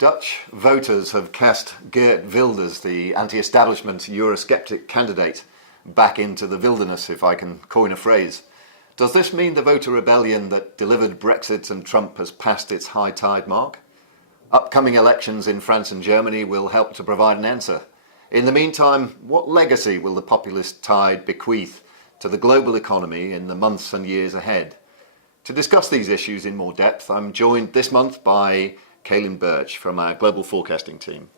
Dutch voters have cast Geert Wilders, the anti-establishment Eurosceptic candidate, back into the wilderness, if I can coin a phrase. Does this mean the voter rebellion that delivered Brexit and Trump has passed its high tide mark? Upcoming elections in France and Germany will help to provide an answer. In the meantime, what legacy will the populist tide bequeath to the global economy in the months and years ahead? To discuss these issues in more depth, I'm joined this month by Cailin Birch from our global forecasting team.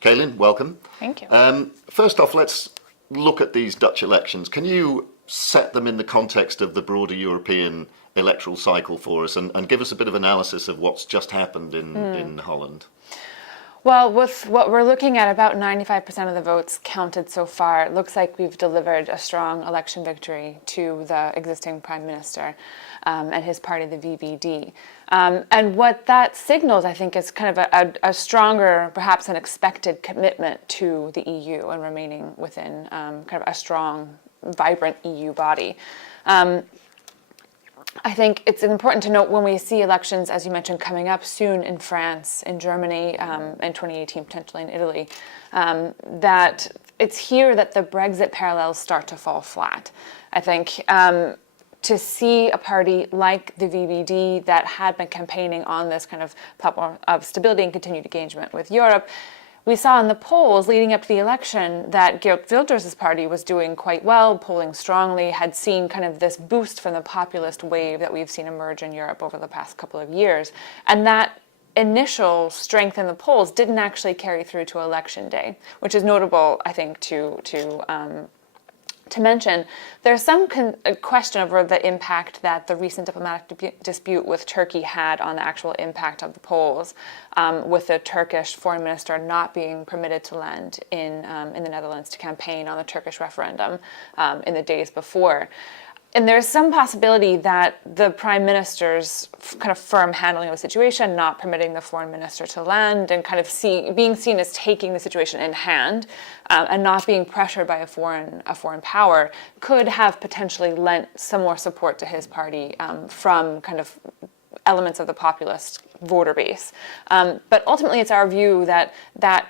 Cailin, welcome. Thank you. First off, let's look at these Dutch elections. Can you set them in the context of the broader European electoral cycle for us and give us a bit of analysis of what's just happened in Holland? Well, with what we're looking at, about 95% of the votes counted so far, it looks like we've delivered a strong election victory to the existing Prime Minister and his party, the VVD. And what that signals, I think, is kind of a stronger, perhaps an expected commitment to the EU and remaining within kind of a strong, vibrant EU body. I think it's important to note when we see elections, as you mentioned, coming up soon in France, in Germany, in 2018, potentially in Italy, that it's here that the Brexit parallels start to fall flat. I think to see a party like the VVD that had been campaigning on this kind of platform of stability and continued engagement with Europe, we saw in the polls leading up to the election that Geert Wilders' party was doing quite well, polling strongly, had seen kind of this boost from the populist wave that we've seen emerge in Europe over the past couple of years. And that initial strength in the polls didn't actually carry through to election day, which is notable, I think, to mention. There's some question over the impact that the recent diplomatic dispute with Turkey had on the actual impact of the polls, with the Turkish foreign minister not being permitted to land in the Netherlands to campaign on the Turkish referendum in the days before. And there's some possibility that the prime minister's kind of firm handling of the situation, not permitting the foreign minister to land, and kind of being seen as taking the situation in hand and not being pressured by a foreign power, could have potentially lent some more support to his party from kind of elements of the populist voter base. But ultimately, it's our view that that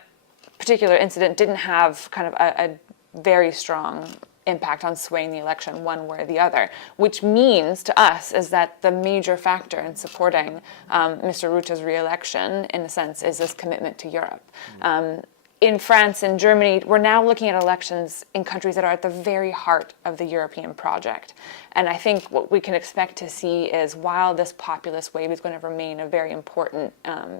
particular incident didn't have kind of a very strong impact on swaying the election one way or the other, which means to us is that the major factor in supporting Mr. Rutte's re-election, in a sense, is this commitment to Europe. In France and Germany, we're now looking at elections in countries that are at the very heart of the European project. And I think what we can expect to see is, while this populist wave is going to remain a very important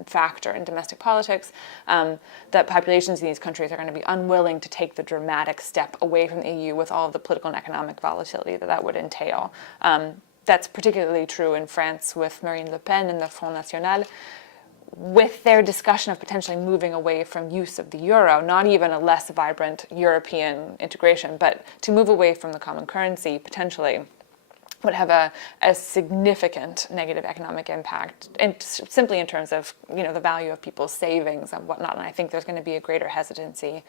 factor in domestic politics, that populations in these countries are going to be unwilling to take the dramatic step away from the EU with all of the political and economic volatility that would entail. That's particularly true in France with Marine Le Pen and the Front National, with their discussion of potentially moving away from use of the euro, not even a less vibrant European integration, but to move away from the common currency potentially would have a significant negative economic impact, and simply in terms of the value of people's savings and whatnot. And I think there's going to be a greater hesitancy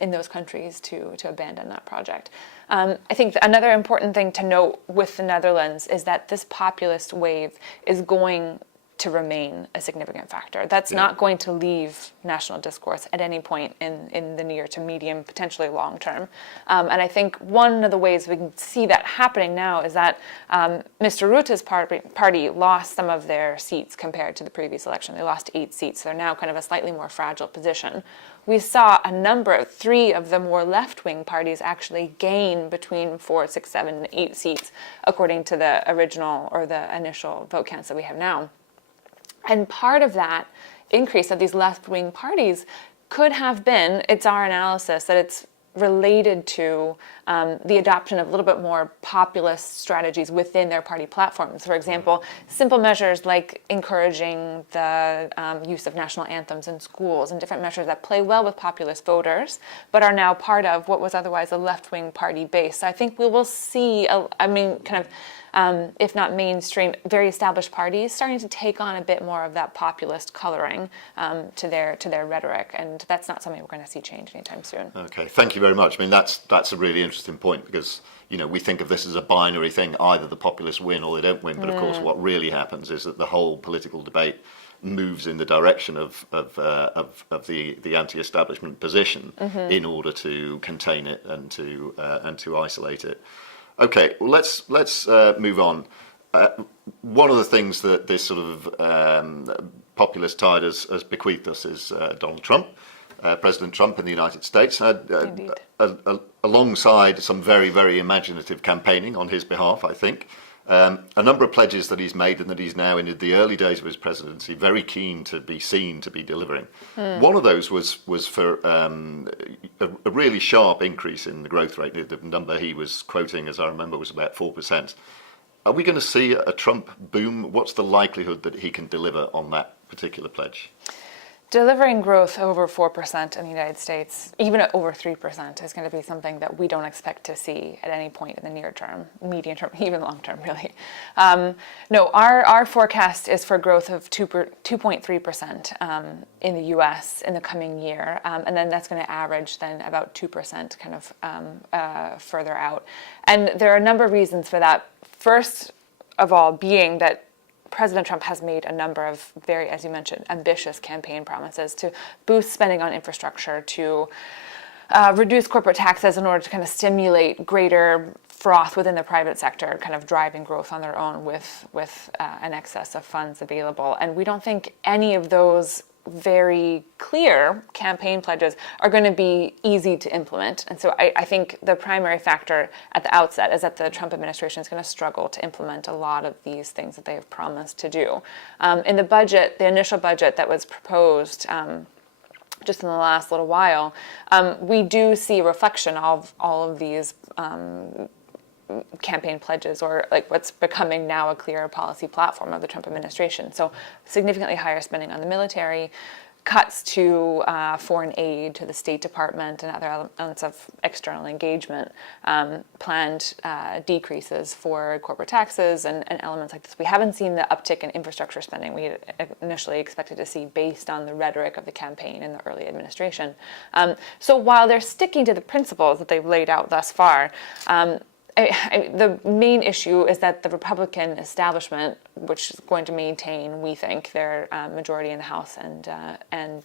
in those countries to abandon that project. I think another important thing to note with the Netherlands is that this populist wave is going to remain a significant factor. That's not going to leave national discourse at any point in the near to medium, potentially long term. And I think one of the ways we can see that happening now is that Mr. Rutte's party lost some of their seats compared to the previous election. They lost 8 seats. So they're now kind of a slightly more fragile position. We saw three of the more left-wing parties actually gain between 4, 6, 7, and 8 seats, according to the original or the initial vote counts that we have now. And part of that increase of these left-wing parties could have been, it's our analysis, that it's related to the adoption of a little bit more populist strategies within their party platforms. For example, simple measures like encouraging the use of national anthems in schools and different measures that play well with populist voters, but are now part of what was otherwise a left-wing party base. So I think we will see, if not mainstream, very established parties starting to take on a bit more of that populist coloring to their rhetoric, and that's not something we're going to see change anytime soon. Okay, thank you very much. I mean, that's a really interesting point, because we think of this as a binary thing: either the populists win or they don't win. But of course, what really happens is that the whole political debate moves in the direction of the anti-establishment position in order to contain it and to isolate it. Okay, well, let's move on. One of the things that this sort of populist tide has bequeathed us is Donald Trump, President Trump in the United States, alongside some very, very imaginative campaigning on his behalf, I think. A number of pledges that he's made and that he's now in the early days of his presidency very keen to be seen to be delivering. One of those was for a really sharp increase in the growth rate. The number he was quoting, as I remember, was about 4%. Are we going to see a Trump boom? What's the likelihood that he can deliver on that particular pledge? Delivering growth over 4% in the United States, even at over 3%, is going to be something that we don't expect to see at any point in the near term, medium term, even long term, really. No, our forecast is for growth of 2.3% in the U.S. in the coming year, and then that's going to average then about 2% kind of further out. And there are a number of reasons for that. First of all, being that President Trump has made a number of very, as you mentioned, ambitious campaign promises to boost spending on infrastructure, to reduce corporate taxes in order to kind of stimulate greater froth within the private sector, kind of driving growth on their own with an excess of funds available. And we don't think any of those very clear campaign pledges are going to be easy to implement. And so I think the primary factor at the outset is that the Trump administration is going to struggle to implement a lot of these things that they have promised to do. In the budget, the initial budget that was proposed just in the last little while, we do see a reflection of all of these campaign pledges, or like what's becoming now a clear policy platform of the Trump administration. So significantly higher spending on the military, cuts to foreign aid to the State Department and other elements of external engagement, planned decreases for corporate taxes and elements like this. We haven't seen the uptick in infrastructure spending we initially expected to see based on the rhetoric of the campaign in the early administration. So while they're sticking to the principles that they've laid out thus far, the main issue is that the Republican establishment, which is going to maintain, we think, their majority in the House and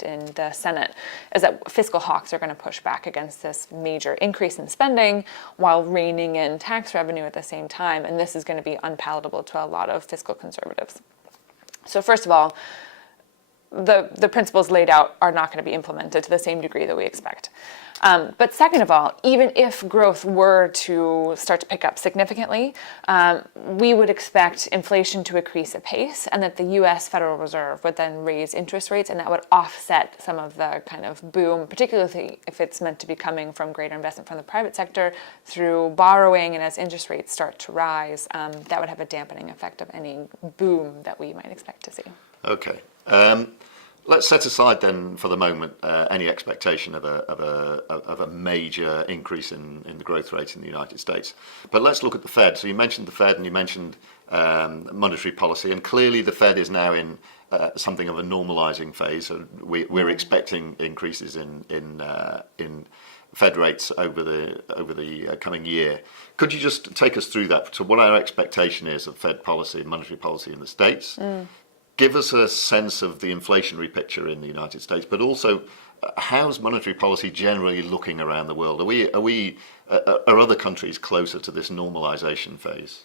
in the Senate, is that fiscal hawks are going to push back against this major increase in spending while reining in tax revenue at the same time, and this is going to be unpalatable to a lot of fiscal conservatives. So first of all, the principles laid out are not going to be implemented to the same degree that we expect. But second of all, even if growth were to start to pick up significantly, we would expect inflation to increase apace, and that the U.S. Federal Reserve would then raise interest rates, and that would offset some of the kind of boom, particularly if it's meant to be coming from greater investment from the private sector through borrowing, and as interest rates start to rise, that would have a dampening effect of any boom that we might expect to see. Okay. Let's set aside then for the moment any expectation of a major increase in the growth rate in the United States. But let's look at the Fed. So you mentioned the Fed and you mentioned monetary policy, and clearly the Fed is now in something of a normalizing phase. So we're expecting increases in Fed rates over the coming year. Could you just take us through that to what our expectation is of Fed policy and monetary policy in the States? Give us a sense of the inflationary picture in the United States, but also how's monetary policy generally looking around the world? Are other countries closer to this normalization phase?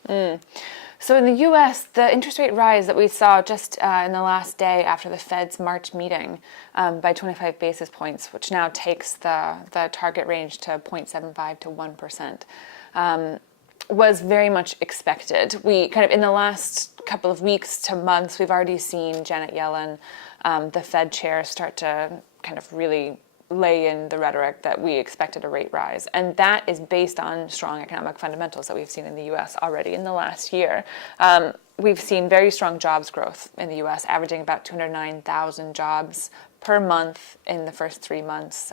So in the U.S., the interest rate rise that we saw just in the last day after the Fed's March meeting by 25 basis points, which now takes the target range to 0.75 to 1%, was very much expected. We kind of, in the last couple of weeks to months, we've already seen Janet Yellen, the Fed chair, start to kind of really lay in the rhetoric that we expected a rate rise. And that is based on strong economic fundamentals that we've seen in the U.S. already in the last year. We've seen very strong jobs growth in the U.S., averaging about 209,000 jobs per month in the first 3 months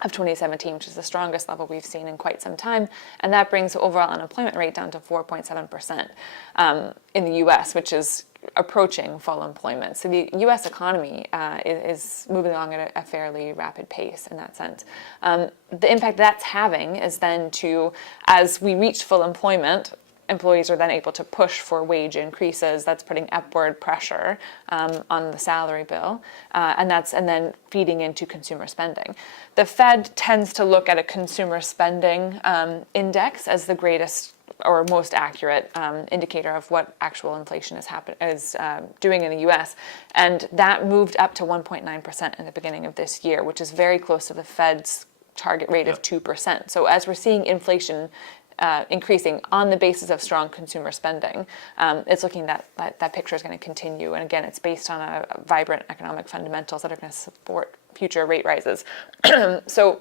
of 2017, which is the strongest level we've seen in quite some time. And that brings the overall unemployment rate down to 4.7% in the U.S., which is approaching full employment. So the U.S. economy is moving along at a fairly rapid pace in that sense. The impact that's having is then to, as we reach full employment, employees are then able to push for wage increases. That's putting upward pressure on the salary bill, and then feeding into consumer spending. The Fed tends to look at a consumer spending index as the greatest or most accurate indicator of what actual inflation is doing in the U.S. And that moved up to 1.9% in the beginning of this year, which is very close to the Fed's target rate of 2%. So as we're seeing inflation increasing on the basis of strong consumer spending, it's looking that picture is going to continue. And again, it's based on a vibrant economic fundamentals that are going to support future rate rises. So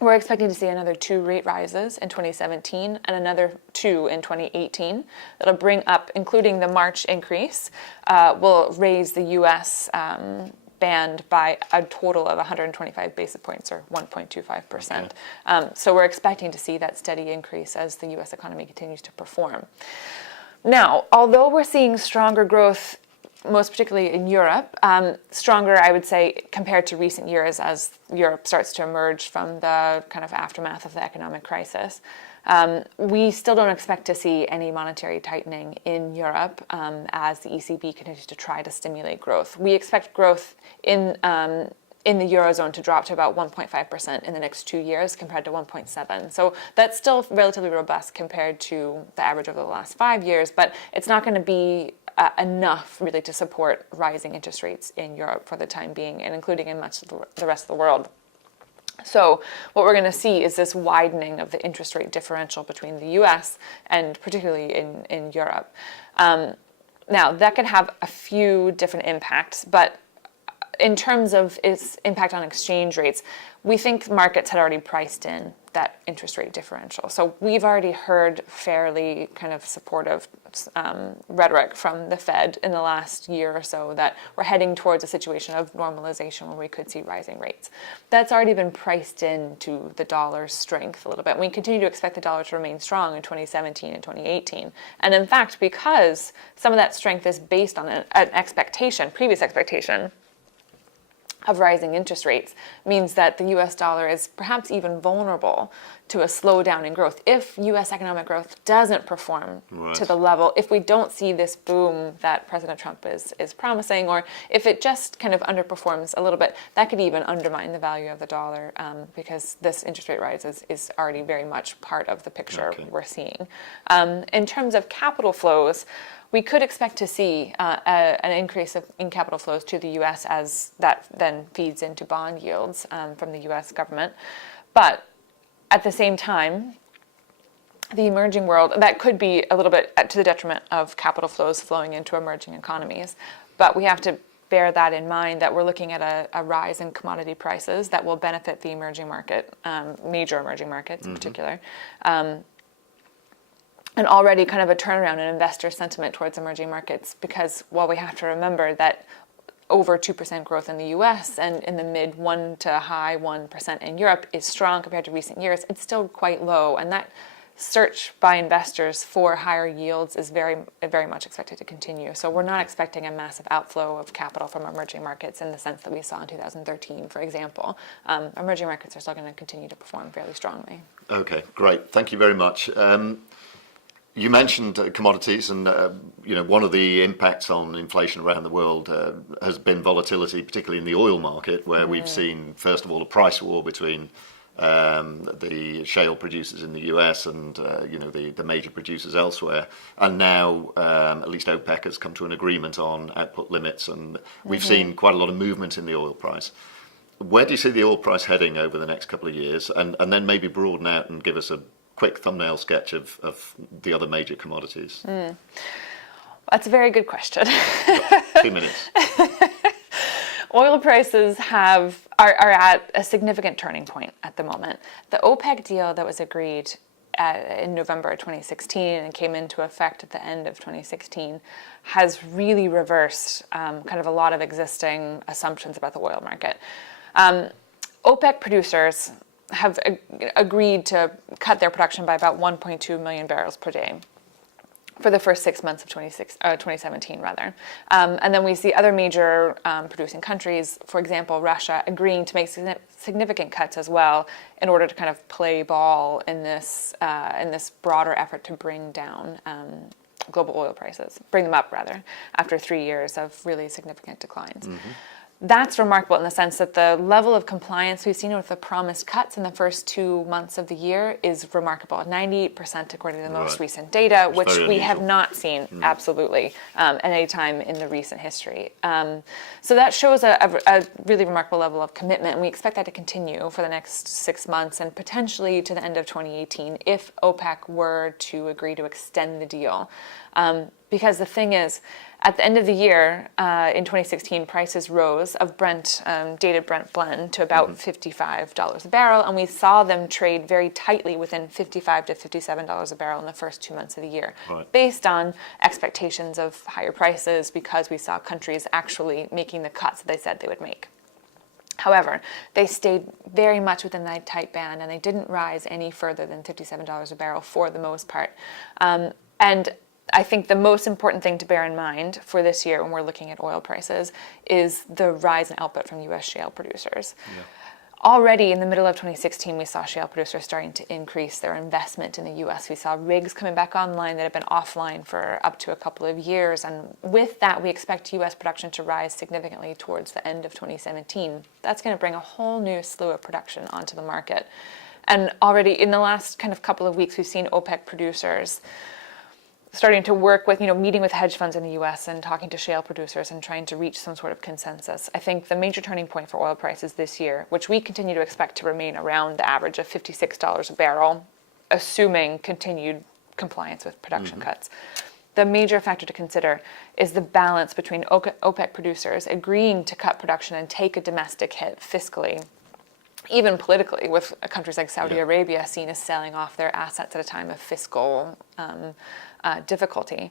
we're expecting to see another 2 rate rises in 2017 and another 2 in 2018. That'll bring up, including the March increase, will raise the U.S. Band by a total of 125 basis points, or 1.25%. Okay. So we're expecting to see that steady increase as the U.S. economy continues to perform. Now, although we're seeing stronger growth, most particularly in Europe, stronger, I would say, compared to recent years as Europe starts to emerge from the kind of aftermath of the economic crisis. We still don't expect to see any monetary tightening in Europe as the ECB continues to try to stimulate growth. We expect growth in the Eurozone to drop to about 1.5% in the next 2 years compared to 1.7%. So that's still relatively robust compared to the average over the last 5 years, but it's not going to be enough really to support rising interest rates in Europe for the time being, and including in much of the rest of the world. So what we're going to see is this widening of the interest rate differential between the US and particularly in Europe. Now, that could have a few different impacts, but in terms of its impact on exchange rates, we think markets had already priced in that interest rate differential. So we've already heard fairly kind of supportive rhetoric from the Fed in the last year or so that we're heading towards a situation of normalization where we could see rising rates. That's already been priced into the dollar's strength a little bit. We continue to expect the dollar to remain strong in 2017 and 2018. And in fact, because some of that strength is based on an previous expectation of rising interest rates, means that the US dollar is perhaps even vulnerable to a slowdown in growth if US economic growth doesn't perform to the level, if we don't see this boom that President Trump is promising, or if it just kind of underperforms a little bit, that could even undermine the value of the dollar because this interest rate rise is already very much part of the picture we're seeing. In terms of capital flows, we could expect to see an increase in capital flows to the U.S. as that then feeds into bond yields from the U.S. government. But at the same time, the emerging world, that could be a little bit to the detriment of capital flows flowing into emerging economies. But we have to bear that in mind, that we're looking at a rise in commodity prices that will benefit the emerging market, major emerging markets in particular. And already kind of a turnaround in investor sentiment towards emerging markets, because while we have to remember that over 2% growth in the US and in the mid 1 to high 1% in Europe is strong compared to recent years, it's still quite low. And that search by investors for higher yields is very, very much expected to continue. So we're not expecting a massive outflow of capital from emerging markets in the sense that we saw in 2013, for example. Emerging markets are still going to continue to perform fairly strongly. Okay, great. Thank you very much. You mentioned commodities, and one of the impacts on inflation around the world has been volatility, particularly in the oil market, where we've seen, first of all, a price war between the shale producers in the US and the major producers elsewhere, and now at least OPEC has come to an agreement on output limits, and we've seen quite a lot of movement in the oil price. Where do you see the oil price heading over the next couple of years, and then maybe broaden out and give us a quick thumbnail sketch of the other major commodities? That's a very good question. 2 minutes. Oil prices are at a significant turning point at the moment. The OPEC deal that was agreed in November 2016 and came into effect at the end of 2016 has really reversed kind of a lot of existing assumptions about the oil market. OPEC producers have agreed to cut their production by about 1.2 million barrels per day. for the first 6 months of 2017, rather. And then we see other major producing countries, for example, Russia, agreeing to make significant cuts as well in order to kind of play ball in this broader effort to bring down global oil prices, bring them up, rather, after 3 years of really significant declines. That's remarkable in the sense that the level of compliance we've seen with the promised cuts in the first 2 months of the year is remarkable. 98% according to the most recent data, which we have not seen, absolutely, at any time in the recent history. So that shows a really remarkable level of commitment, and we expect that to continue for the next 6 months and potentially to the end of 2018 if OPEC were to agree to extend the deal. Because the thing is, at the end of the year, in 2016, prices rose of Brent, dated Brent blend, to about $55 a barrel, and we saw them trade very tightly within $55 to $57 a barrel in the first 2 months of the year, based on expectations of higher prices because we saw countries actually making the cuts that they said they would make. However, they stayed very much within that tight band, and they didn't rise any further than $57 a barrel for the most part. And I think the most important thing to bear in mind for this year when we're looking at oil prices is the rise in output from U.S. shale producers. Already in the middle of 2016, we saw shale producers starting to increase their investment in the U.S. We saw rigs coming back online that have been offline for up to a couple of years. And with that, we expect U.S. production to rise significantly towards the end of 2017. That's going to bring a whole new slew of production onto the market. And already in the last kind of couple of weeks, we've seen OPEC producers starting to work with, meeting with hedge funds in the U.S. and talking to shale producers and trying to reach some sort of consensus. I think the major turning point for oil prices this year, which we continue to expect to remain around the average of $56 a barrel, assuming continued compliance with production cuts. The major factor to consider is the balance between OPEC producers agreeing to cut production and take a domestic hit fiscally, even politically, with countries like Saudi Arabia seen as selling off their assets at a time of fiscal difficulty,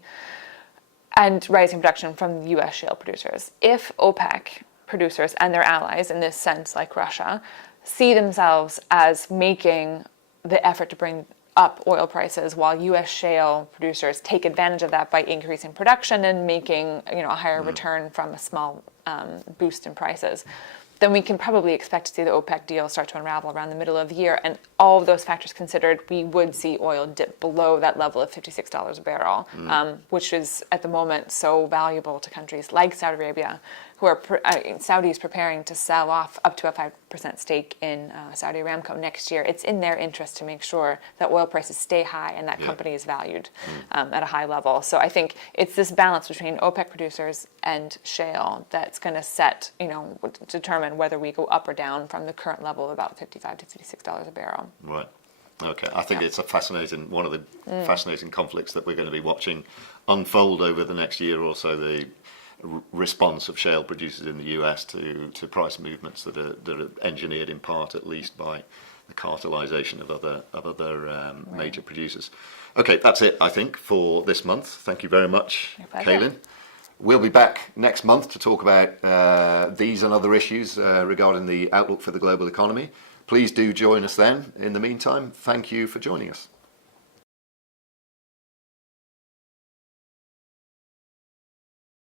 and rising production from U.S. shale producers. If OPEC producers and their allies, in this sense, like Russia, see themselves as making the effort to bring up oil prices while U.S. shale producers take advantage of that by increasing production and making a higher return from a small boost in prices, then we can probably expect to see the OPEC deal start to unravel around the middle of the year. And all of those factors considered, we would see oil dip below that level of $56 a barrel, which is at the moment so valuable to countries like Saudi Arabia, who are Saudis preparing to sell off up to a 5% stake in Saudi Aramco next year. It's in their interest to make sure that oil prices stay high and that company is valued at a high level. So I think it's this balance between OPEC producers and shale that's going to determine whether we go up or down from the current level of about $55 to $56 a barrel. Right. Okay. I think it's one of the fascinating conflicts that we're going to be watching unfold over the next year or so. The response of shale producers in the US to price movements that are engineered in part, at least, by the cartelization of other major producers. Okay, that's it, I think, for this month. Thank you very much, Cailin. We'll be back next month to talk about these and other issues regarding the outlook for the global economy. Please do join us then. In the meantime, thank you for joining us.